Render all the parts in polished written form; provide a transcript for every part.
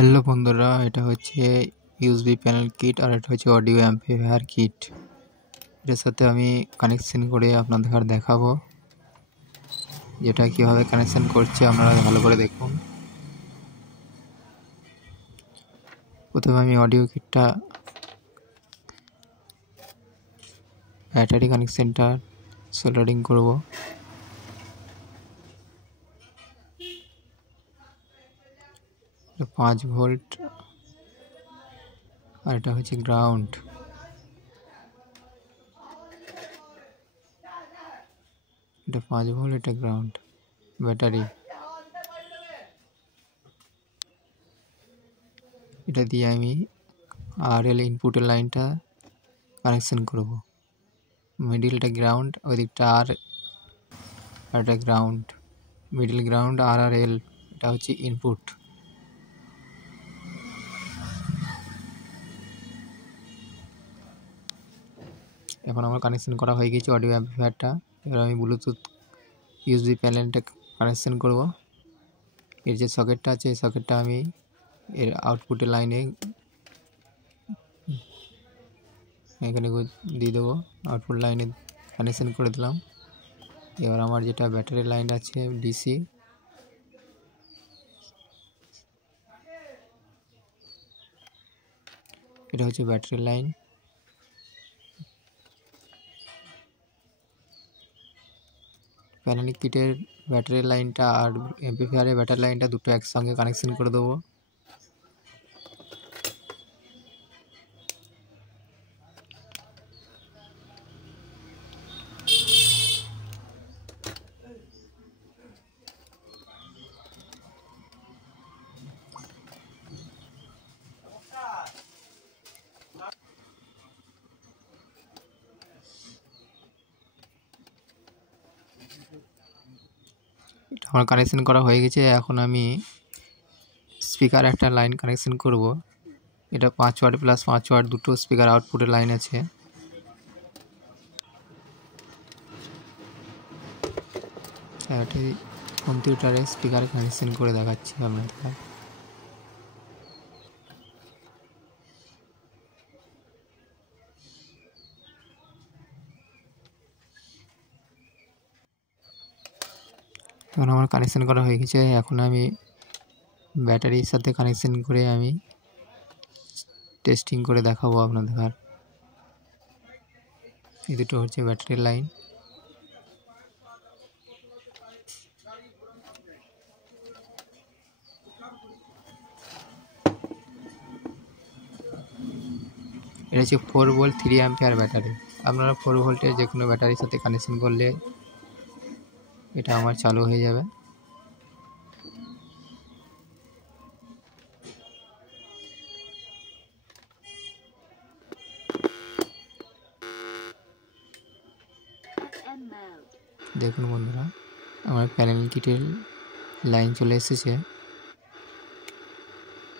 Hello বন্ধুরা, এটা হচ্ছে ইউএসবি প্যানেল কিট আর এটা হচ্ছে অডিও অ্যাম্পলিফায়ার কিট। এটার সাথে আমি কানেকশন করে আপনাদের দেখাবো যেটা কিভাবে কানেকশন করছে, আপনারা ভালো করে দেখুন। প্রথমে আমি অডিও কিটটা ব্যাটারি কানেকশনটা সোল্ডারিং করব। এটা 5 ভোল্ট আর এটা হচ্ছে গ্রাউন্ড। এটা 5 ভোল্ট, এটা গ্রাউন্ড ব্যাটারি। এটা দিয়ে আমি আরএল ইনপুটের লাইনটা কানেকশন করব। মিডিলটা গ্রাউন্ড, ওই দিকটা আর এটা গ্রাউন্ড, মিডিল গ্রাউন্ড আর এল, এটা হচ্ছে ইনপুট। এখন আমার কানেকশন করা হয়ে গেছে অডিও অ্যাম্পলিফায়ারটা। এবার আমি ব্লুটুথ ইউএসবি প্যানেলটা কানেকশন করব। এর যে সকেটটা আছে এই সকেটটা আমি এর আউটপুটের লাইনে এখানে দিয়ে দেবো। আউটপুট লাইনে কানেকশন করে দিলাম। এবার আমার যেটা ব্যাটারি লাইন আছে ডিসি, এটা হচ্ছে ব্যাটারি লাইন। প্যানেল কিটের ব্যাটারি লাইনটা আর অ্যাম্পলিফায়ারের ব্যাটারি লাইনটা দুটো একসঙ্গে কানেকশন করে দেবো। আমার কানেকশন করা হয়ে গেছে। এখন আমি স্পিকার একটা লাইন কানেকশন করব। এটা 5 ওয়াট প্লাস 5 ওয়াট দুটো স্পিকার আউটপুটের লাইন আছে। এটি কম্পিউটারে স্পিকার কানেকশন করে দেখাচ্ছি আপনাদের। এখন আমার কানেকশন করা হয়ে গেছে। এখন আমি ব্যাটারির সাথে কানেকশন করে আমি টেস্টিং করে দেখাবো আপনাদের। এই দুটো হচ্ছে ব্যাটারির লাইন। এটা হচ্ছে 4 ভোল্ট 3 অ্যাম্পিয়ার ব্যাটারি। আপনারা 4 ভোল্টের যে কোনো ব্যাটারির সাথে কানেকশন করলে এটা আমার চালু হয়ে যাবে। দেখুন বন্ধুরা, আমার প্যানেল কিটের লাইন চলে এসেছে।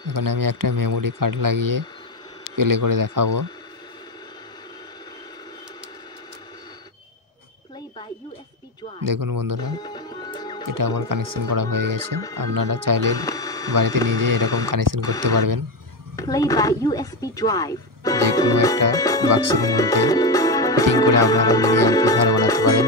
এখন আমি একটা মেমোরি কার্ড লাগিয়ে প্লে করে দেখাবো। দেখুন বন্ধুরা, এটা আমার কানেকশন করা হয়ে গেছে। আপনারা চাইলে বাড়িতে নিজে এরকম কানেকশন করতে পারবেন। যে কোনো একটা বাক্সের মধ্যে ফিটিং করে আপনারা মিনি অ্যাম্পলিফায়ার বানাতে পারেন।